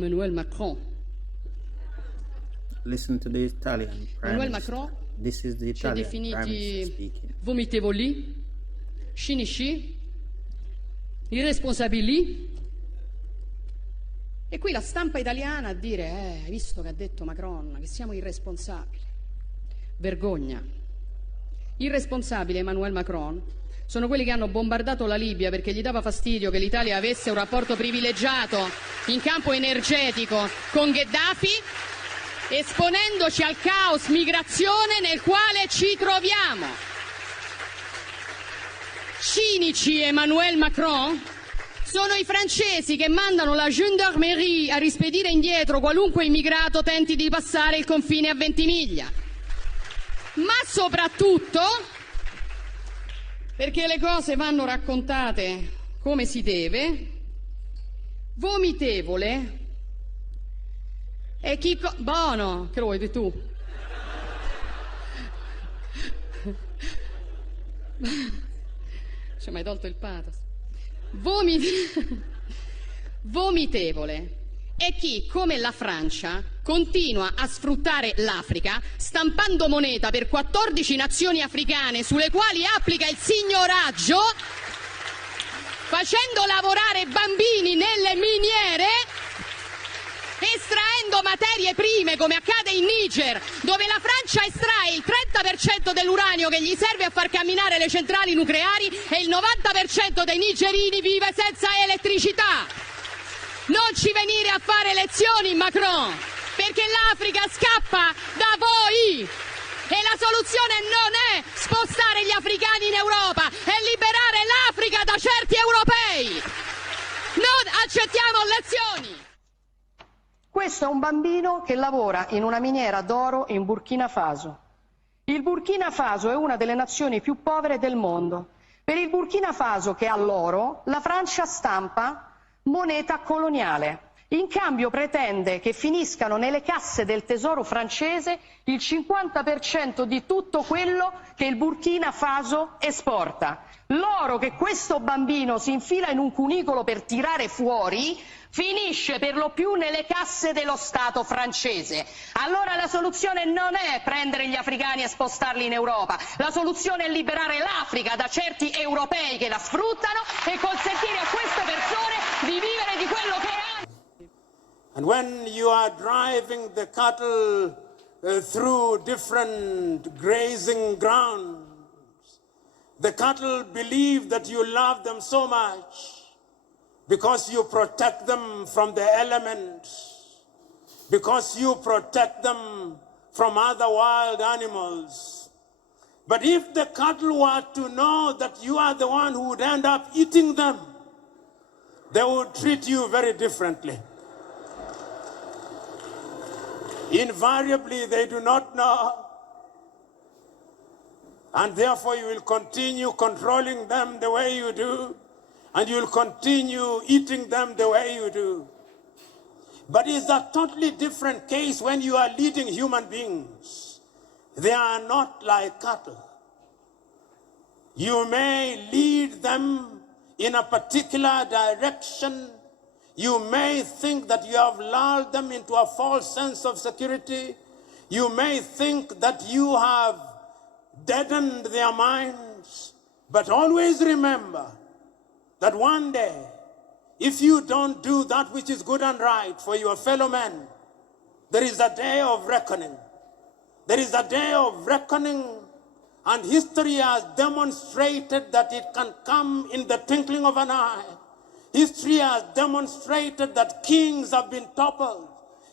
Emmanuel Macron. Listen to the Italian Prime Emmanuel Minister. Macron This is the ci ha Italian Prime Minister definiti speaking. vomitevoli, cinici, irresponsabili. E qui la stampa italiana a dire, hai visto che ha detto Macron, che siamo irresponsabili. Vergogna. Irresponsabile Emmanuel Macron sono quelli che hanno bombardato la Libia perché gli dava fastidio che l'Italia avesse un rapporto privilegiato in campo energetico con Gheddafi, esponendoci al caos migrazione nel quale ci troviamo. Cinici Emmanuel Macron sono i francesi che mandano la gendarmerie a rispedire indietro qualunque immigrato tenti di passare il confine a Ventimiglia. Ma soprattutto perché le cose vanno raccontate come si deve, vomitevole è chi... Buono, che lo vuoi tu? Ci hai mai tolto il pathos? Vomitevole è chi, come la Francia, continua a sfruttare l'Africa stampando moneta per 14 nazioni africane sulle quali applica il signoraggio, facendo lavorare bambini nelle miniere, estraendo materie prime come accade in Niger, dove la Francia estrae il 30% dell'uranio che gli serve a far camminare le centrali nucleari e il 90% dei nigerini vive senza elettricità. Non ci venire a fare lezioni, Macron, perché l'Africa scappa da voi e la soluzione non è spostare gli africani in Europa, è liberare l'Africa da certi europei. Non accettiamo lezioni. Questo è un bambino che lavora in una miniera d'oro in Burkina Faso. Il Burkina Faso è una delle nazioni più povere del mondo. Per il Burkina Faso, che ha l'oro, la Francia stampa moneta coloniale. In cambio pretende che finiscano nelle casse del tesoro francese il 50% di tutto quello che il Burkina Faso esporta. L'oro che questo bambino si infila in un cunicolo per tirare fuori finisce per lo più nelle casse dello Stato francese. Allora la soluzione non è prendere gli africani e spostarli in Europa, la soluzione è liberare l'Africa da certi europei che la sfruttano e consentire a queste persone di vivere di quello che hanno. And when you are driving the cattle through different grazing grounds, the cattle believe that you love them so much because you protect them from the elements, because you protect them from other wild animals. But if the cattle were to know that you are the one who would end up eating them, they would treat you very differently. Invariably, they do not know. And therefore, you will continue controlling them the way you do, and you will continue eating them the way you do. But it's a totally different case when you are leading human beings. They are not like cattle. You may lead them in a particular direction. You may think that you have lulled them into a false sense of security. You may think that you have deadened their minds. But always remember that one day, if you don't do that which is good and right for your fellow men, there is a day of reckoning. There is a day of reckoning, and history has demonstrated that it can come in the twinkling of an eye. History has demonstrated that kings have been toppled.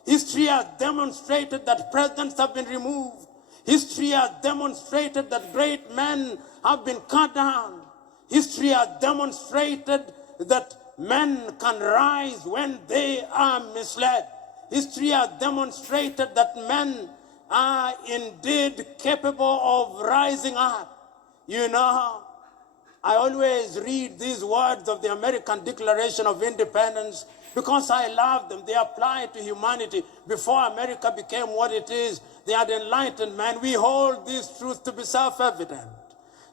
History has demonstrated that presidents have been removed. History has demonstrated that great men have been cut down. History has demonstrated that men can rise when they are misled. History has demonstrated that men are indeed capable of rising up. You know, I always read these words of the American Declaration of Independence because I love them. They apply to humanity. Before America became what it is, they had enlightened men. We hold this truth to be self-evident,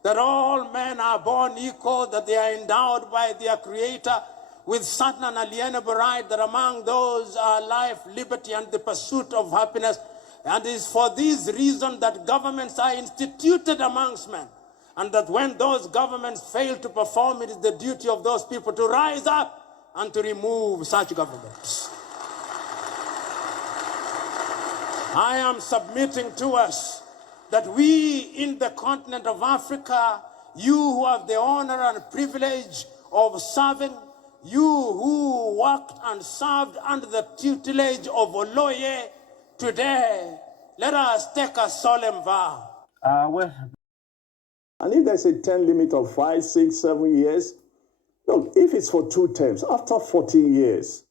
that all men are born equal, that they are endowed by their Creator with certain unalienable right that among those are life, liberty, and the pursuit of happiness. And it is for this reason that governments are instituted amongst men. And that when those governments fail to perform, it is the duty of those people to rise up and to remove such governments. I am submitting to us that we in the continent of Africa, you who have the honor and privilege of serving, you who worked and served under the tutelage of Oloye, today, let us take a solemn vow. And if there's a term limit of 5, 6, 7 years, look, if it's for 2 terms, after 14 years,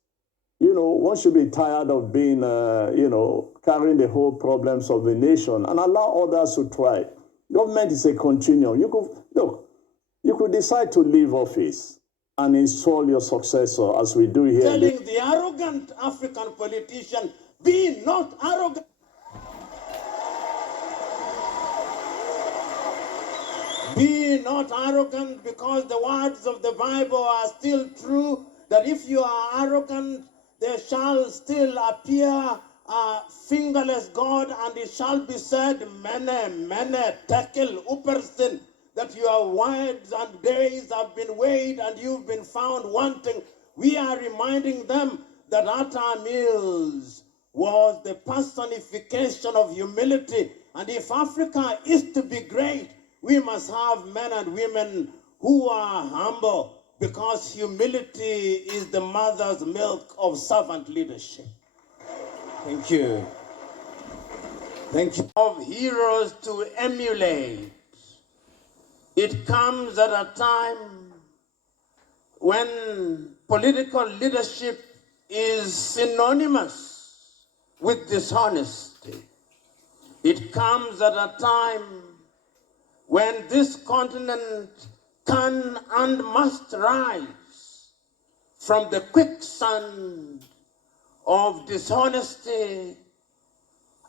one should be tired of being, carrying the whole problems of the nation and allow others to try. Government is a continuum. You could decide to leave office and install your successor, as we do here. Telling the arrogant African politician, be not arrogant. Be not arrogant, because the words of the Bible are still true, that if you are arrogant, there shall still appear a fingerless God, and it shall be said, mene, tekel, upersin, that your words and days have been weighed and you've been found wanting. We are reminding them that Atta Mills was the personification of humility. And if Africa is to be great, we must have men and women who are humble, because humility is the mother's milk of servant leadership. Thank you. Thank you. Of heroes to emulate. It comes at a time when political leadership is synonymous with dishonesty. It comes at a time when this continent can and must rise from the quicksand of dishonesty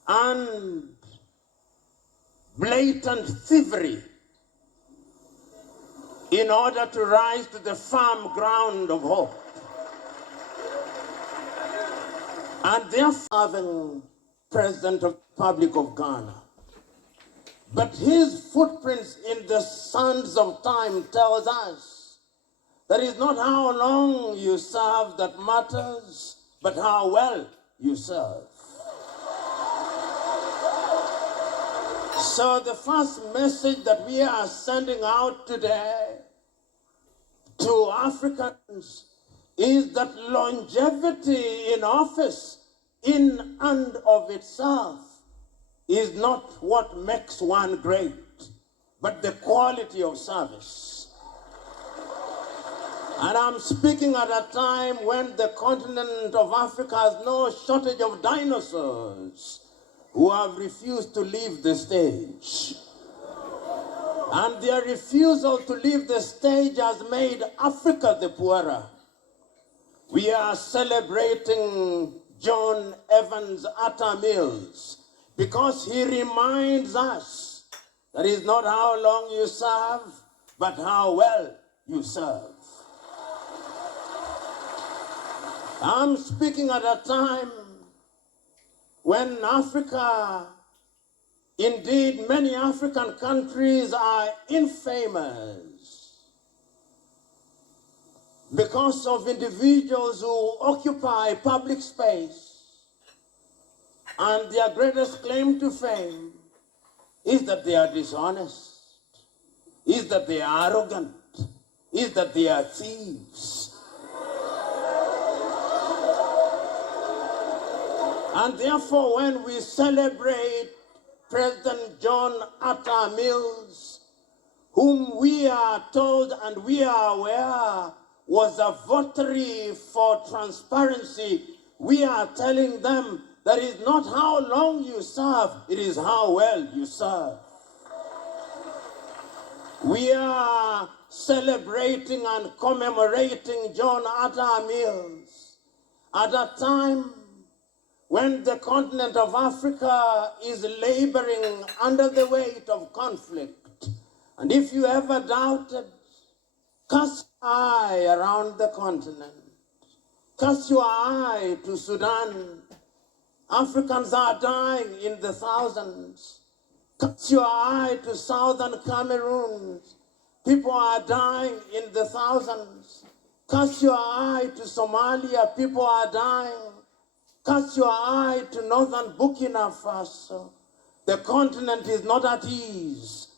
and blatant thievery in order to rise to the firm ground of hope. And therefore, having President of the Republic of Ghana. But his footprints in the sands of time tells us that it's not how long you serve that matters, but how well you serve. So the first message that we are sending out today to Africans is that longevity in office in and of itself is not what makes one great, but the quality of service. And I'm speaking at a time when the continent of Africa has no shortage of dinosaurs who have refused to leave the stage. And their refusal to leave the stage has made Africa the poorer. We are celebrating John Evans Atta Mills because he reminds us that it's not how long you serve, but how well you serve. I'm speaking at a time when Africa, indeed many African countries, are infamous because of individuals who occupy public space, and their greatest claim to fame is that they are dishonest, is that they are arrogant, is that they are thieves. And therefore, when we celebrate President John Atta Mills, whom we are told and we are aware was a votary for transparency, we are telling them that it is not how long you serve, it is how well you serve. We are celebrating and commemorating John Atta Mills at a time when the continent of Africa is laboring under the weight of conflict. And if you ever doubted Cast your eye around the continent. Cast your eye to Sudan. Africans are dying in the thousands. Cast your eye to southern Cameroon. People are dying in the thousands. Cast your eye to Somalia. People are dying. Cast your eye to northern Burkina Faso. The continent is not at ease.